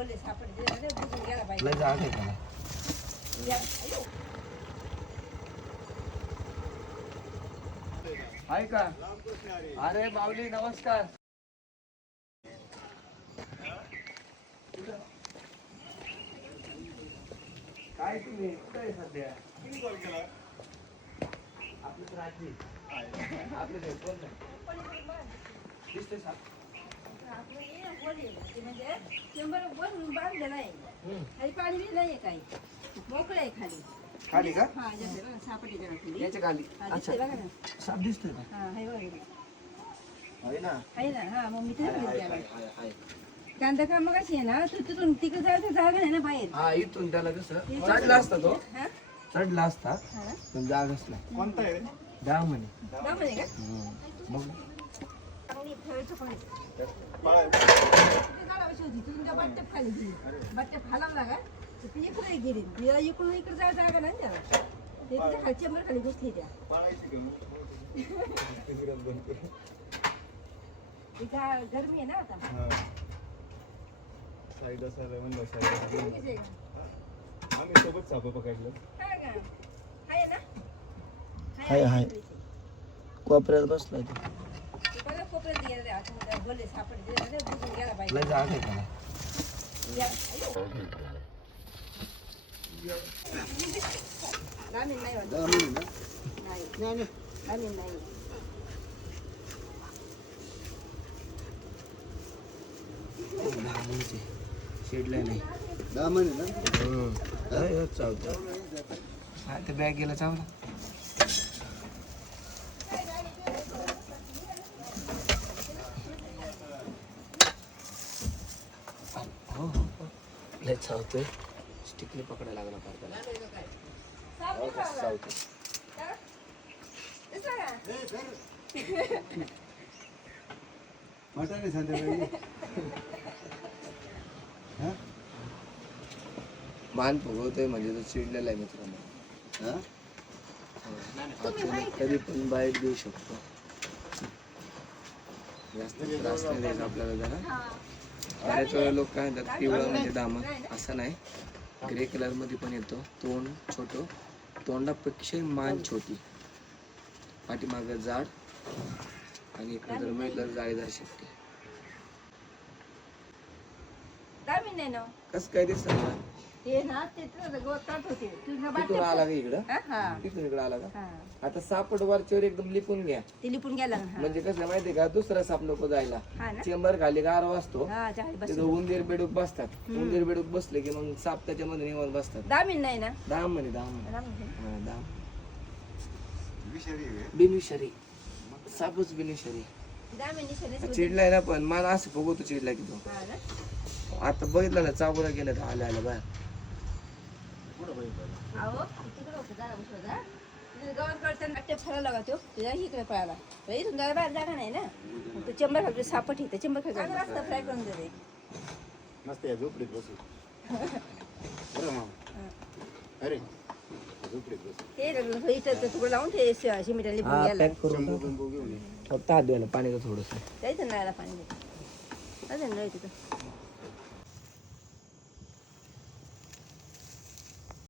लय जाग आहे त्याला. आहे का? अरे बावली नमस्कार. काय तुम्ही कुठे सध्या? आपलं रात्री आपलं घर कोण नाही दिसते साप. पाणी नाही काही मोकळं आहे खाली. खाली का? याच्या खाली. अच्छा साप दिसतोय का? आहे ना. हा मग मी कांदा का मग आहे ना तू तिथून तिकडे जायचं जागा आहे ना बाहेर. हा इथून त्याला कसं चढला असता तो चढला असता पण जागाच नाही. कोणता आहे? डाव म्हणे. दामले का? मग इकडे गेली इकडून इकडे जायला जागा नाही त्याला ते खालच्या वर खाली बसली त्या गरमी आहे ना आता. साईड असायला म्हणलं साईड आम्ही सोबत साप पकडलं. आहे ना हाय हाय कोपऱ्यात बसलाय तो. कोपऱ्यात गेले आतमध्ये बोलले सापडले बुजून गेला पाहिजे. लय जाग आहे त्याला. रामीन नाही वाटत. नाही रामीन नाही. शेडलाय नाही. चावतं ते बॅग गेला चावला. हो हो लय चावतोय. स्टिकली पकडायला लागला फार त्याला. चावतोय. मटण सांगते मान फुगवतोय म्हणजे तो चिडलेला आहे मित्रांनो. कधी पण बाईट देऊ शकतो. जास्त त्रास नाही द्यायचा आपल्याला जरा. बऱ्याच वेळा लोक काय म्हणतात पिवळा म्हणजे दामन असं नाही. ग्रे कलर मध्ये पण येतो. तोंड छोट तोंडापेक्षा मान छोटी पाठीमाग जाड आणि इकडे जर मिळलं जाळीदार शेपटी. रामीन नाही ना कसं काय दिसत ते ना ते गोतात होते तुझ्या तिथून आला का इकडं हा तिथून इकडे आला का? हा आता सापड वरच्यावर एकदम लिपून घ्या. ते लिपून गेला ना. म्हणजे कसं माहितीये का दुसरा साप नको जायला. हा ना चेंबर खाली गारवा असतो. हा चालेल बस. तिथं उंदीर बेडूक बसतात. उंदीर बेडूक बसले की मग साप त्याच्यामध्ये निवांत बसतात. दामीन नाही ना दाम म्हणे दाम म्हणे. रामीन हा दाम बिनविषारी सापच बिनविषारी. दामीन निशाने चिडलाय ना पण मला असं बघतो चिडला की तो. हा ना आता बघितलं ना चावला गेला तर आल्या आल्या बाहेर. अहो तिकडे होतं जरा बसलं जा गावात कळताना नाट्य फायला लागा तो तुझ्या इकडे पळाला इथून जरा बाहेर जागा नाही ना तो चेंबर खाली सापट इथं चेंबर खाली रस्ता फ्राय करून देते मस्त या झोपडीत बसू. बरं मामा अरे झोपडीत बसू. ते इथं तुकडं लावून ते शिमिटा लिपून गेला शंभू बिंबू घेऊन ये. फक्त हात द्यायला पाणी का थोडस जायचं नळाला पाणी अजून नाही तिथं